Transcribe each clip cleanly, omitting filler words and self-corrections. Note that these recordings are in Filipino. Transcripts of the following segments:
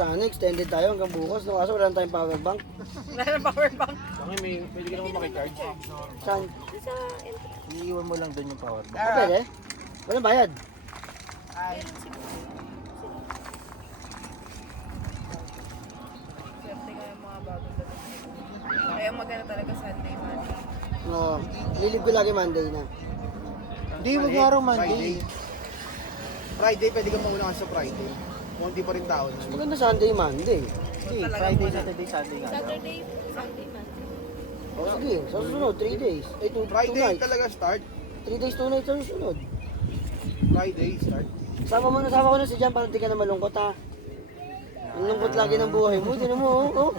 Sana extended tayo hanggang bukas, no? Kaso wala na tayong power bank. Wala na power bank. Bakit pwede ka naman makicharge? Saan? Iiwan mo lang doon yung power bank. Ah, pwede? Walang bayad. Ay. Swerte nga yung mga bagong dating. Kaya magana talaga Sunday, Monday. No, lilib ko lagi Monday na. Hindi, wag nga raw Monday. Friday, pwede kang mauna sa Friday. Kung hindi pa rin tao. Mas maganda Sunday, Monday. Hindi, Friday, Saturday, Sunday nga. Saturday, Sunday, Monday. O sige, sa susunod, 3 days. Ay, 2 Friday nights. talaga start. 3 days, 2 nights sa susunod. Friday start. Sama ko na si Jan para di ka na malungkot ha. Ang lungkot lagi ng buhay mo, tinan mo, oh.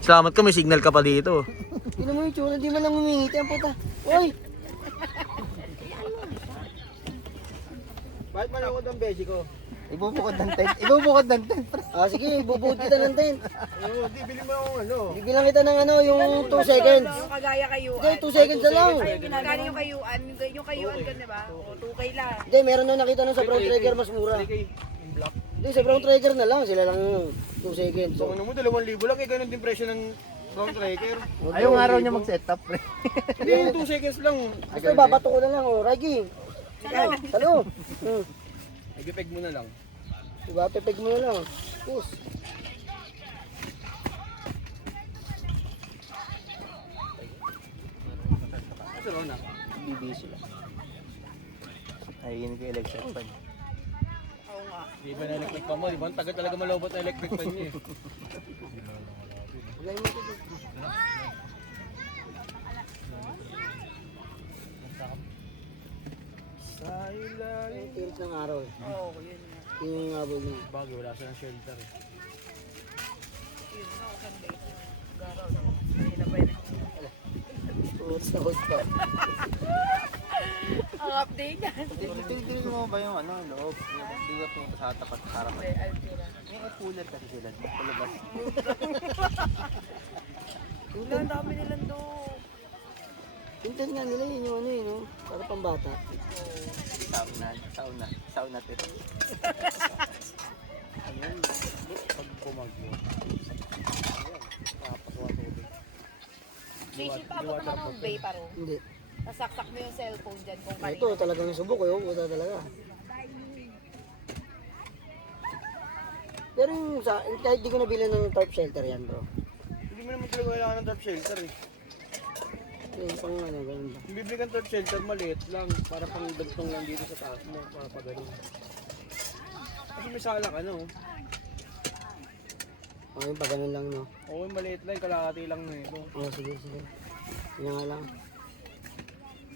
Salamat ka, may signal ka pa dito. Tinan mo yung tsura, di man lang umingiti ang puta. Uy! Bakit malungkot ang beshi ko? Ibubukod ng tent. Ibubukod ng tent. Ah, sige, bubuod kita ng tent. Oo, di, bili mo akong ano. Bibilang kita ng ano, yung 2 seconds. Kagaya kayuan. Hindi, 2 seconds na lang. Ay, ginagano yung kayuan. Yung kayuan ka, di ba? O, 2K lang. Hindi, meron na nakita nun sa brown tracker, mas mura. Yung black. Hindi, sa brown tracker na lang, sila lang 2 seconds. So, ano mo, 2,000 lang. Eh, ganun din presyo ng brown tracker. Ayaw nga raw niya mag-setup, pre. Hindi, yung 2 seconds lang. Basta babato ko na lang, oh. Ragi. Talo. Nag-peg mo na lang. Diba, pepeg mo na lang. Push. Kasi raw na. BB sila. Ayun ko electric fan. Oo nga. Di ba na-electric pa mo? Di ba? Ang taga talaga malobot na electric fan niya eh. Wala yung matutog. Sa ilalim. Ang tirik ng araw eh. Oo, yun nga. Yun yung habol niya. Bagay, wala silang shelter eh. Yun nga, Sunday. Garaw, no? Mahina pa yun. Uot na uot pa. Ang update yan. Tingnan mo ba yung ano, loob? Hindi ka pumunta sa tapat harapan. Hindi, Alpina. Yung cooler kasi sila. Palabas. Wala, ang dami nilang doon. Tintan nga nila yun yung ano yun, no? Para pang bata. Sauna tito. Ayun, pag pumagyo. Ayan, nakapaswa tubig. Sisi pa mo naman ng bay paro. Hindi. Nasaksak mo yung cellphone dyan kung kanina. Ito talagang subok eh, puta talaga. Pero yung sa, kahit di ko nabili ng tarp shelter yan bro. Hindi mo naman talaga kailangan ng drop shelter eh. Yung pang ano, ganun ba? Yung bibili kang drop shelter, maliit lang. Para pang dagtong lang dito sa taas mo. Para pa ganun. Kasi may sala ka no. Okay, pag ganun lang, no? Oo, maliit lang, kalahati lang na ito. Oo, sige, sige. Yan nga lang.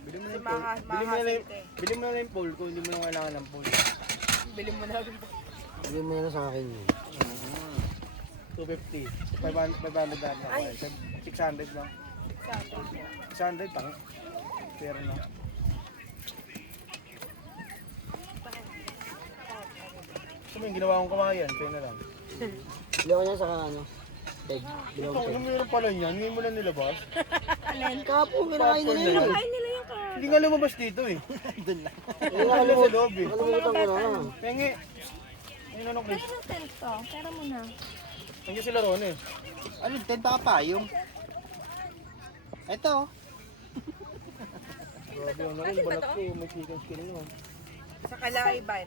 Bili mo na Kasi yung pole. mahasal ka eh. Bili mo na lang yung pole ko, hindi mo na kailangan ng pole. Bili mo na rin. Sabi mo na sa akin yun. 250. 500 na. Ay. 600 lang. 600 pang. Pero na. Gusto mo yung ginawa kong kawayan, kaya na lang. Bili ko niya sa ano. Peg. Bili Ito, ko peg. ano meron pala niyan? Hindi mo na nilabas? Kapo, kinakain na yun. Kain nila yung ka. Hindi nga lumabas dito eh. Doon lang. Hindi Sa nakalimutan. loob eh. Nakalimutan ko na. Pengi. Ayun ano, Chris. Ano tent to? Pera mo na. Nandiyan sila ron eh. Ano, 10 baka payong? Ito. Grabe, ano rin, balat ko. May chicken skin naman. Sa Kalaiban.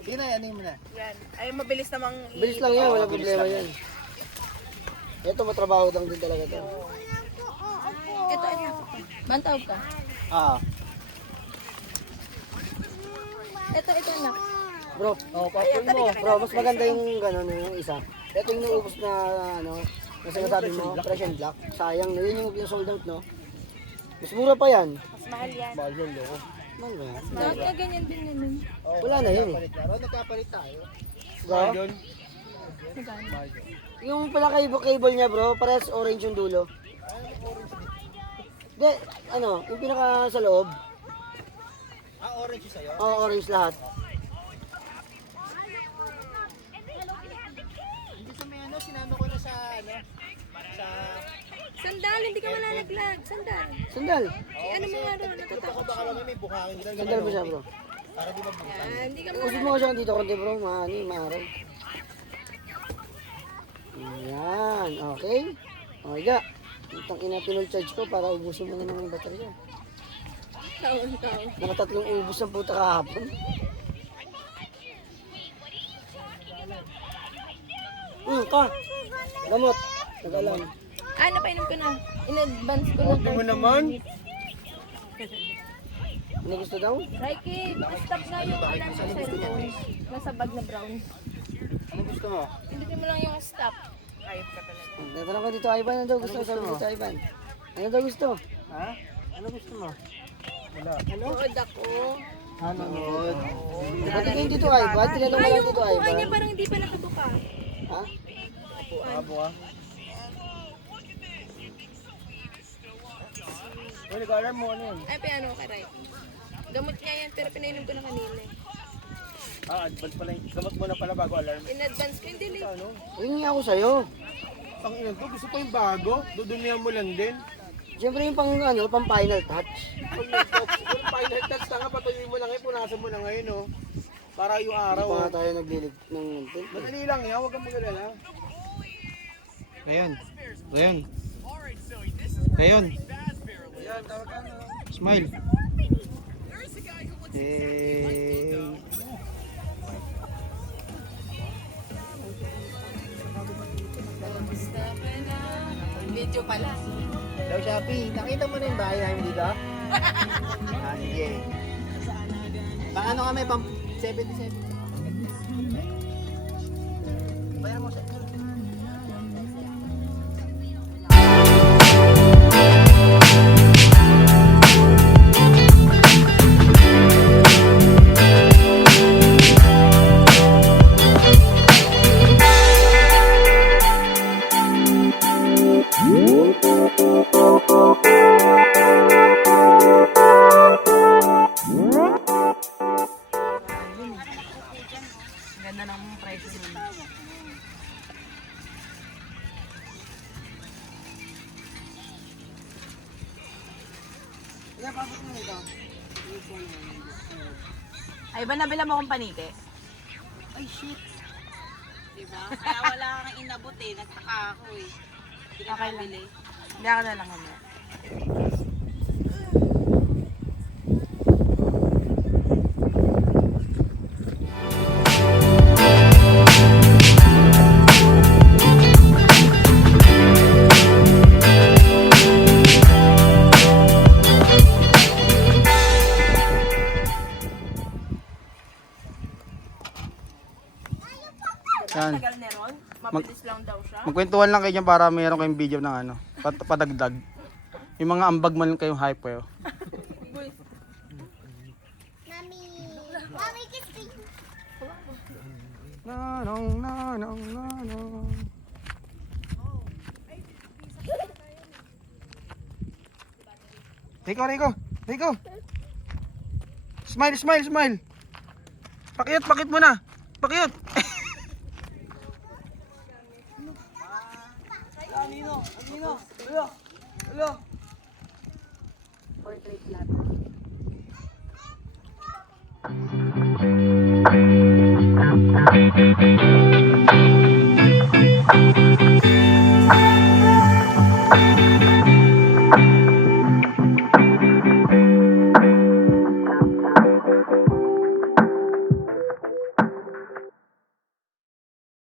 Sige na, ano mo na. Yan. Ay, mabilis namang Bilis lang yan, wala problema yan. Ito, matrabaho lang din talaga to. Ito, ano? Bantawag ka. Ah. Ito, anak. Bro, Papon mo. bro, mas maganda yung gano'n, yung isa. Ito yung naubos na, ano, na sinasabi mo, fresh and black. Sayang, no? Yun yung sold out, no? Mas mura pa yan. Mas mahal yan. Mahal yun, loko. Mahal ba yan? Bakit na ganyan din yun? Wala na yun eh. Laro, nagkapalit tayo. Bro, Mahal yun. Magkano? Mahal yun. yung pinaka-cable niya, bro, parehas orange yung dulo. Hindi, ano, yung pinaka sa loob, Ah, orange yung sa'yo? orange lahat. Hindi sa may ano, sinama ko na sa ano, sa... Sandal, hindi ka malalaglag. Sandal. Sandal. Ano mo nga doon? Natatakot Baka lang may buhangin din. Sandal ba siya, bro? Para di mabutan. siya. Hindi ka Usap mo siya dito konti, bro. Maani, maaraw. Ayan, okay. O, higa. Itang ina pinul-charge ko para ubusin mo na naman yung baterya. taon-taon. Nakatatlong ubus ang puta kahapon. Ka. Gamot. Nag-alam. Napainom ko na. In-advance ko na. Huwag mo naman. Ano gusto daw? Raiki, stop na yung alarm sa cellphone. Nasa bag na brown. Ano gusto mo? Hindi mo lang yung stop. Ayop ka talaga. Natanong ko dito, Ivan. Ano daw gusto? Sabi dito, Ivan. Ano daw gusto? Ha? Ano gusto mo? Tuod ako. Nanonood. Ba't kayo dito, Ivan? Tinanong mo Ay, lang yung dito, upuan niya Ivan. parang hindi pa nakatuka. Ha? Abo ka. Uy, nag-alarm mo ano yun? Ay, piano ka, Raiki. Gamot niya yan, pero pinainom ko na kanina. Advance pala yung gamot mo na pala bago alarm. In-advance ko, hindi late. Ano? Ayun nga ako sa'yo. Ang ina to, gusto pa yung bago? Dudumihan mo lang din. Siyempre yung pang, ano, pang final touch. Pag yung final touch na nga, patuloy mo lang ngayon, punasan mo na ngayon, oh. Para yung Hindi araw, pa oh. nga tayo naglilig ng tent. Madali lang yan, huwag kang mag-alala. Ngayon. Ngayon. Ngayon. Smile. Hey. Video pala. Hello, Shopee. Nakita mo na yung bahay namin dito? Sige. Pang ano kami, pang 77. Bayan mo, sir. Ganda ng presyo nun. Ay, ba nabila mo akong panike? Ay, shit. Diba? Kaya wala kang inabot eh. Nagtaka ako eh. Hindi ka Okay lang. nabili. Hindi ako na lang kami. Yan. Tagal na ron. Mabilis lang daw siya. Magkwentuhan lang kayo dyan para mayroon kayong video ng ano, padagdag. Yung mga ambag man kayong hype kayo. Nanong. Rico. Smile. Pakiyot mo na. Pakiyot. Thank